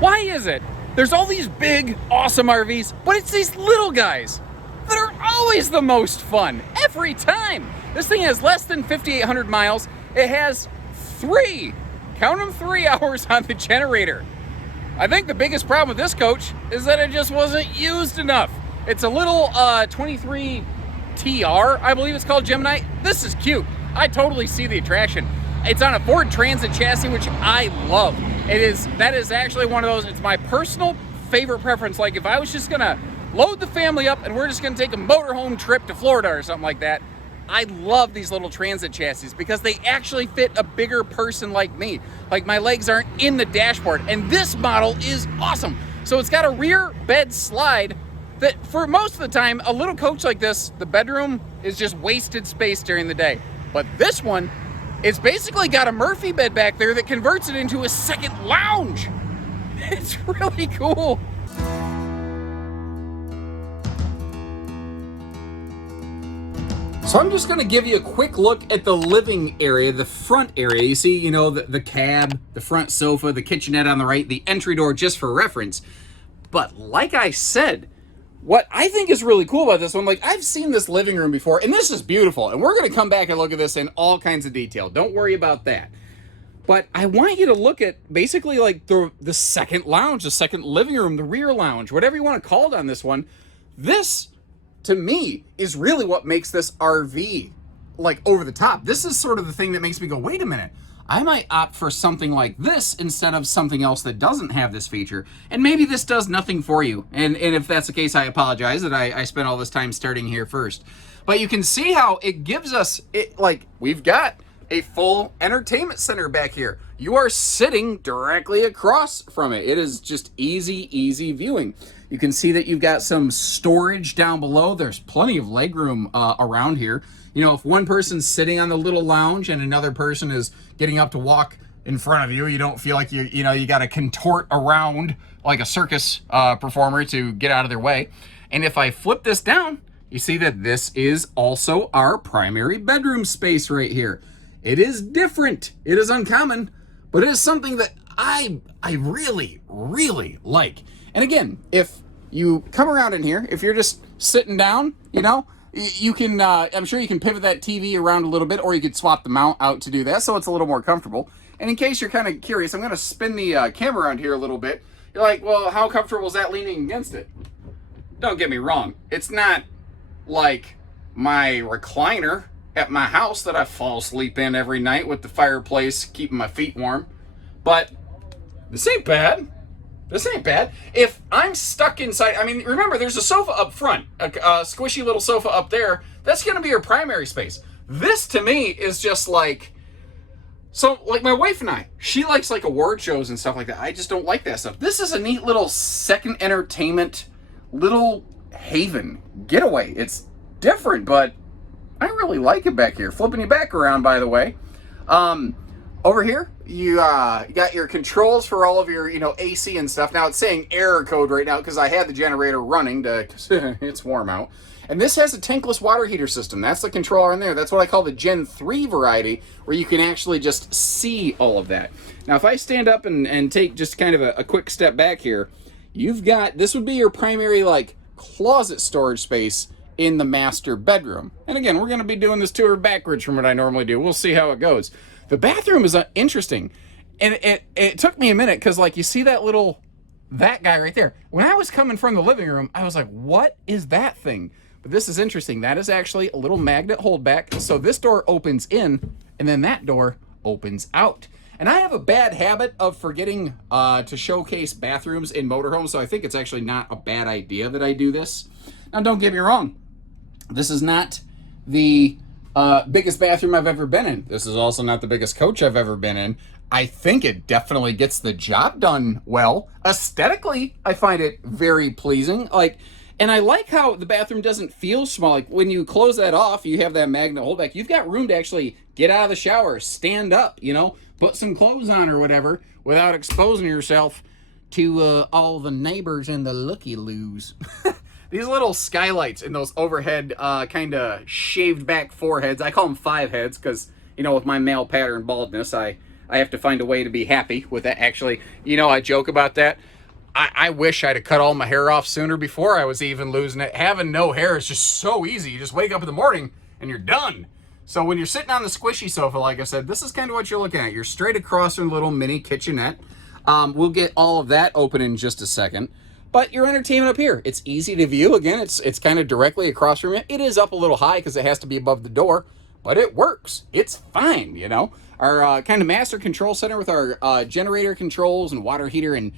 Why is it there's all these big, awesome RVs, but it's these little guys that are always the most fun, every time? This thing has less than 5,800 miles. It has count them, 3 hours on the generator. I think the biggest problem with this coach is that it just wasn't used enough. It's a little 23TR, I believe it's called, Gemini. This is cute. I totally see the attraction. It's on a Ford Transit chassis, which I love. That is actually one of those, it's my personal favorite preference. Like if I was just gonna load the family up and we're just gonna take a motorhome trip to Florida or something like that, I love these little transit chassis because they actually fit a bigger person like me. Like my legs aren't in the dashboard, and this model is awesome. So it's got a rear bed slide that for most of the time, a little coach like this, the bedroom is just wasted space during the day. But this one, it's basically got a Murphy bed back there that converts it into a second lounge. It's really cool. So I'm just gonna give you a quick look at the living area, the front area. You see, you know, the cab, the front sofa, the kitchenette on the right, the entry door, just for reference. But like I said, what I think is really cool about this one, like I've seen this living room before, and this is beautiful. And we're gonna come back and look at this in all kinds of detail. Don't worry about that. But I want you to look at basically like the second lounge, the second living room, the rear lounge, whatever you want to call it on this one. This, to me, is really what makes this RV like over the top. This is sort of the thing that makes me go, wait a minute, I might opt for something like this instead of something else that doesn't have this feature. And maybe this does nothing for you. And if that's the case, I apologize that I spent all this time starting here first. But you can see how it gives us, like we've got a full entertainment center back here. You are sitting directly across from it. It is just easy viewing. You can see that you've got some storage down below. There's plenty of legroom around here. You know, if one person's sitting on the little lounge and another person is getting up to walk in front of you, you don't feel like you got to contort around like a circus performer to get out of their way. And if I flip this down, you see that this is also our primary bedroom space right here. It is different. It is uncommon, but it is something that I really like. And again, if you come around in here, if you're just sitting down, you know, you can, I'm sure you can pivot that TV around a little bit, or you could swap the mount out to do that so it's a little more comfortable. And in case you're kind of curious, I'm going to spin the camera around here a little bit. You're like, well, how comfortable is that leaning against it? Don't get me wrong. It's not like my recliner at my house that I fall asleep in every night with the fireplace keeping my feet warm. But this ain't bad. This ain't bad. If I'm stuck inside, I mean, remember, there's a sofa up front, a squishy little sofa up there. That's going to be your primary space. This, to me, is just like, so, like my wife and I, she likes like award shows and stuff like that. I just don't like that stuff. This is a neat little second entertainment, little haven getaway. It's different, but I really like it back here. Flipping you back around, by the way. Over here, you got your controls for all of your, AC and stuff. Now, it's saying error code right now because I had the generator running because it's warm out. And this has a tankless water heater system. That's the controller in there. That's what I call the Gen 3 variety, where you can actually just see all of that. Now, if I stand up and take just kind of a quick step back here, you've got, this would be your primary, like, closet storage space in the master bedroom. And again, we're going to be doing this tour backwards from what I normally do. We'll see how it goes. The bathroom is interesting. And it took me a minute because, like, you see that guy right there. When I was coming from the living room, I was like, what is that thing? But this is interesting. That is actually a little magnet holdback. So this door opens in, and then that door opens out. And I have a bad habit of forgetting to showcase bathrooms in motorhomes, so I think it's actually not a bad idea that I do this. Now, don't get me wrong. This is not the biggest bathroom I've ever been in. This is also not the biggest coach I've ever been in. I think it definitely gets the job done well. Aesthetically, I find it very pleasing. And I like how the bathroom doesn't feel small. Like when you close that off, you have that magnet holdback. You've got room to actually get out of the shower, stand up, put some clothes on or whatever without exposing yourself to all the neighbors and the looky-loos. These little skylights in those overhead kind of shaved back foreheads. I call them 5 heads because, with my male pattern baldness, I I have to find a way to be happy with that. Actually, you know, I joke about that. I wish I'd have cut all my hair off sooner before I was even losing it. Having no hair is just so easy. You just wake up in the morning and you're done. So when you're sitting on the squishy sofa, like I said, this is kind of what you're looking at. You're straight across from a little mini kitchenette. We'll get all of that open in just a second. But your entertainment up here, it's easy to view. Again, it's kind of directly across from you. It is up a little high because it has to be above the door, but it works. It's fine, you know. Our kind of master control center with our generator controls and water heater and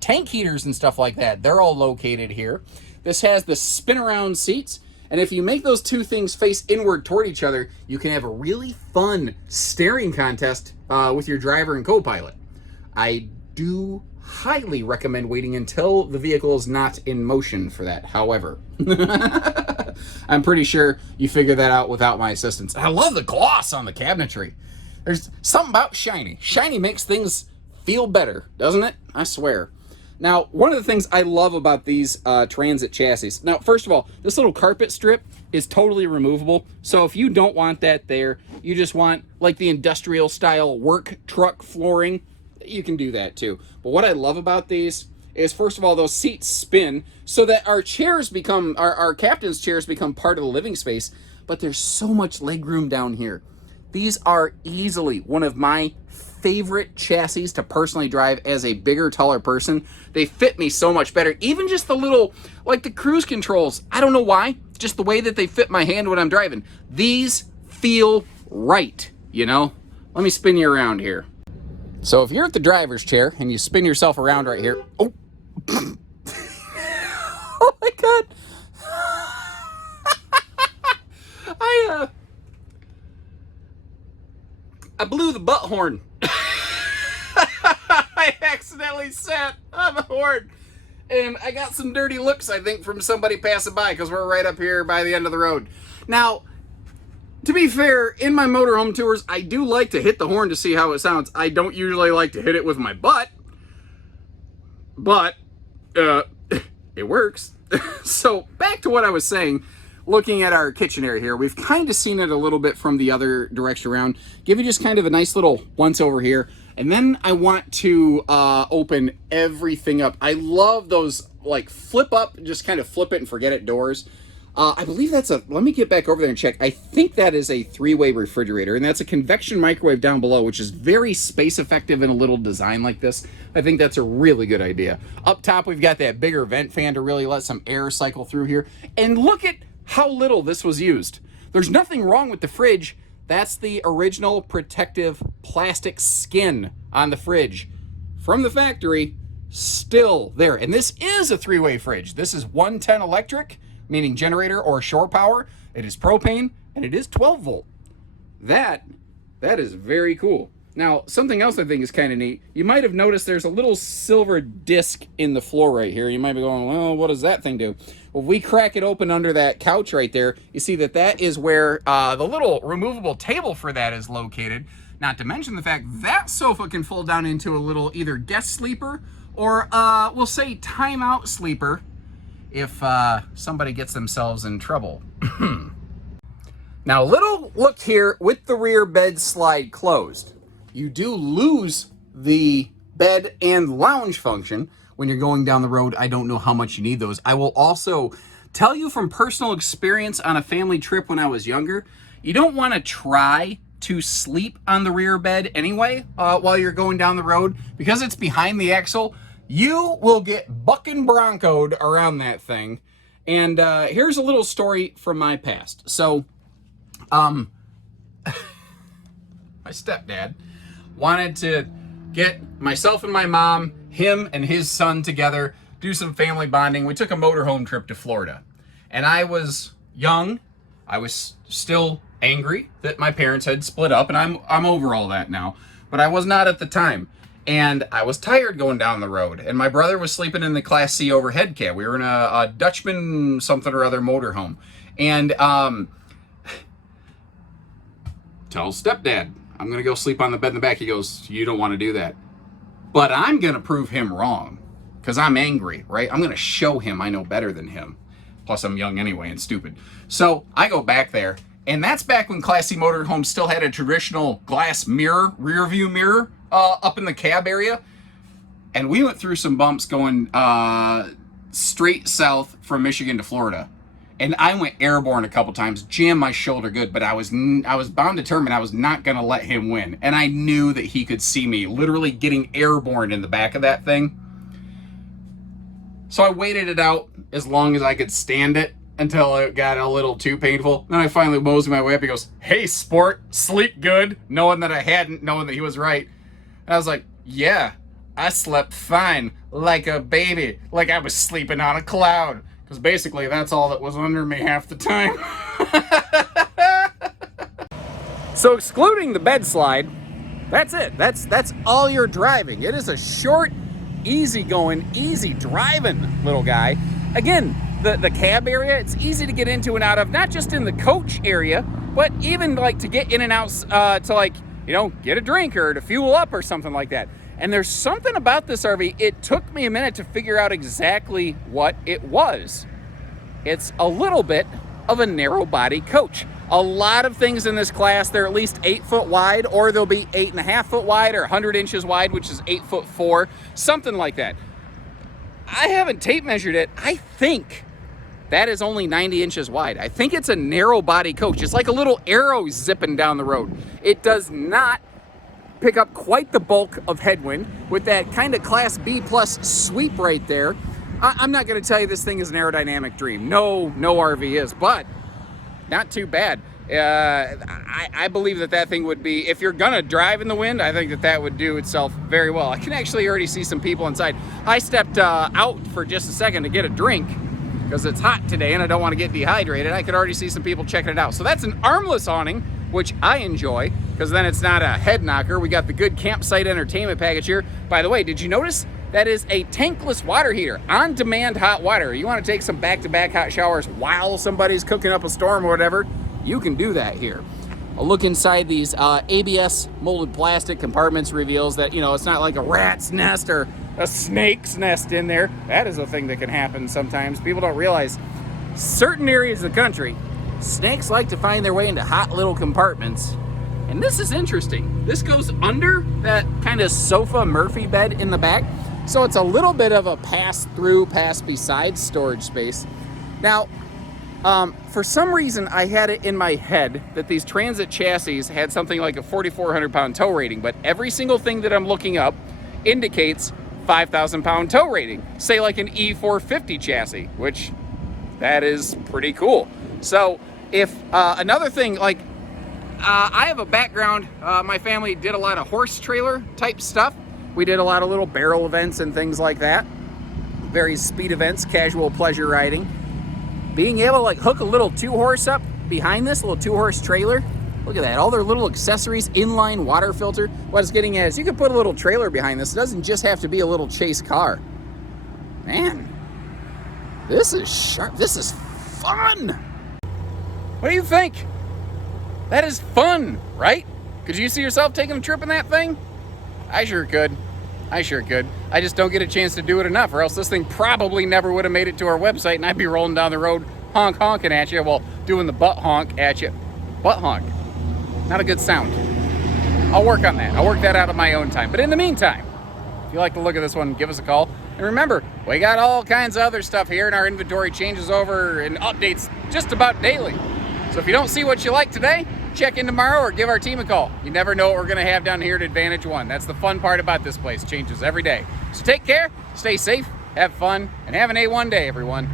tank heaters and stuff like that. They're all located here. This has the spin around seats. And if you make those two things face inward toward each other, you can have a really fun staring contest with your driver and co-pilot. I do highly recommend waiting until the vehicle is not in motion for that, however. I'm pretty sure you figure that out without my assistance. I love the gloss on the cabinetry. There's something about shiny. Shiny makes things feel better, doesn't it? I swear. Now, one of the things I love about these Transit chassis, now, first of all, this little carpet strip is totally removable. So if you don't want that there, you just want like the industrial style work truck flooring, you can do that too. But what I love about these is, first of all, those seats spin so that our chairs become, our captain's chairs become part of the living space, but there's so much leg room down here. These are easily one of my favorite chassis to personally drive as a bigger, taller person. They fit me so much better. Even just the little, like the cruise controls, I don't know why, just the way that they fit my hand when I'm driving. These feel right, you know? Let me spin you around here. So if you're at the driver's chair and you spin yourself around right here, oh, oh my God. I blew the butt horn. I accidentally sat on the horn. And I got some dirty looks, I think, from somebody passing by because we're right up here by the end of the road. Now, to be fair, in my motorhome tours, I do like to hit the horn to see how it sounds. I don't usually like to hit it with my butt. But, it works. So, back to what I was saying. Looking at our kitchen area here, we've kind of seen it a little bit from the other direction around. Give you just kind of a nice little once over here. And then I want to open everything up. I love those like flip up, just kind of flip it and forget it doors. I believe that's a, let me get back over there and check. I think that is a 3-way refrigerator, and that's a convection microwave down below, which is very space effective in a little design like this. I think that's a really good idea. Up top, we've got that bigger vent fan to really let some air cycle through here. And look at how little this was used. There's nothing wrong with the fridge. That's the original protective plastic skin on the fridge from the factory, still there. And this is a 3-way fridge. This is 110 electric, meaning generator or shore power. It is propane, and it is 12 volt. That is very cool. Now, something else I think is kind of neat. You might have noticed there's a little silver disc in the floor right here. You might be going, well, what does that thing do? Well, if we crack it open under that couch right there, you see that that is where the little removable table for that is located. Not to mention the fact that sofa can fold down into a little either guest sleeper or we'll say timeout sleeper if somebody gets themselves in trouble. Now, a little look here with the rear bed slide closed. You do lose the bed and lounge function when you're going down the road. I don't know how much you need those. I will also tell you from personal experience on a family trip when I was younger, you don't want to try to sleep on the rear bed anyway while you're going down the road because it's behind the axle. You will get bucking broncoed around that thing. And here's a little story from my past. So, my stepdad wanted to get myself and my mom, him and his son together, do some family bonding. We took a motorhome trip to Florida. And I was young. I was still angry that my parents had split up, and I'm over all that now. But I was not at the time. And I was tired going down the road. And my brother was sleeping in the Class C overhead cab. We were in a Dutchman something or other motorhome. And tell stepdad, I'm going to go sleep on the bed in the back. He goes, you don't want to do that. But I'm going to prove him wrong because I'm angry, right? I'm going to show him I know better than him. Plus, I'm young anyway and stupid. So I go back there, And that's back when Class C motorhomes still had a traditional glass mirror, rear view mirror, up in the cab area. And we went through some bumps going straight south from Michigan to Florida. And I went airborne a couple times, jammed my shoulder good, but I was bound determined I was not going to let him win. And I knew that he could see me literally getting airborne in the back of that thing. So I waited it out as long as I could stand it until it got a little too painful. Then I finally moseyed my way up. He goes, "Hey, sport, sleep good," knowing that I hadn't, knowing that he was right. And I was like, "Yeah, I slept fine, like a baby, like I was sleeping on a cloud." Because basically that's all that was under me half the time. So excluding the bed slide, that's it. That's all you're driving. It is a short, easy going, easy driving little guy. Again, the cab area, it's easy to get into and out of, not just in the coach area, but even like to get in and out to, like, you know, get a drink or to fuel up or something like that. And there's something about this RV, it took me a minute to figure out exactly what it was. It's a little bit of a narrow body coach. A lot of things in this class, they're at least 8 foot wide, or they'll be 8.5 foot wide, or 100 inches wide, which is 8'4", something like that. I haven't tape measured it. I think that is only 90 inches wide. I think it's a narrow body coach. It's like a little arrow zipping down the road. It does not pick up quite the bulk of headwind with that kind of Class B plus sweep right there. I'm not going to tell you this thing is an aerodynamic dream. No RV is, but not too bad. I believe that thing would be, if you're going to drive in the wind, I think that would do itself very well. I can actually already see some people inside. I stepped out for just a second to get a drink because it's hot today and I don't want to get dehydrated. I could already see some people checking it out. So that's an armless awning, which I enjoy, because then it's not a head knocker. We got the good campsite entertainment package here. By the way, did you notice that is a tankless water heater, on-demand hot water? You want to take some back-to-back hot showers while somebody's cooking up a storm or whatever, you can do that here. A look inside these ABS molded plastic compartments reveals that, you know, it's not like a rat's nest or a snake's nest in there. That is a thing that can happen sometimes. People don't realize certain areas of the country, snakes like to find their way into hot little compartments. And this is interesting. This goes under that kind of sofa Murphy bed in the back. So it's a little bit of a pass-through, pass-beside storage space. Now, for some reason, I had it in my head that these Transit chassis had something like a 4,400 pound tow rating, but every single thing that I'm looking up indicates 5,000 pound tow rating. Say like an E450 chassis, which that is pretty cool. So if another thing, like I have a background, my family did a lot of horse trailer type stuff. We did a lot of little barrel events and things like that. Various speed events, casual pleasure riding. Being able to like hook a little 2-horse up behind this little 2-horse trailer. Look at that, all their little accessories, inline water filter. What it's getting at is you can put a little trailer behind this. It doesn't just have to be a little chase car. Man, this is sharp, this is fun. What do you think? That is fun, right? Could you see yourself taking a trip in that thing? I sure could. I just don't get a chance to do it enough, or else this thing probably never would have made it to our website and I'd be rolling down the road honking at you while doing the butt honk at you. Butt honk. Not a good sound. I'll work on that. I'll work that out at my own time. But in the meantime, if you like the look of this one, give us a call. And remember, we got all kinds of other stuff here, and our inventory changes over and updates just about daily. So if you don't see what you like today, check in tomorrow or give our team a call. You never know what we're going to have down here at Advantage One. That's the fun part about this place. It changes every day. So take care, stay safe, have fun, and have an A1 day, everyone.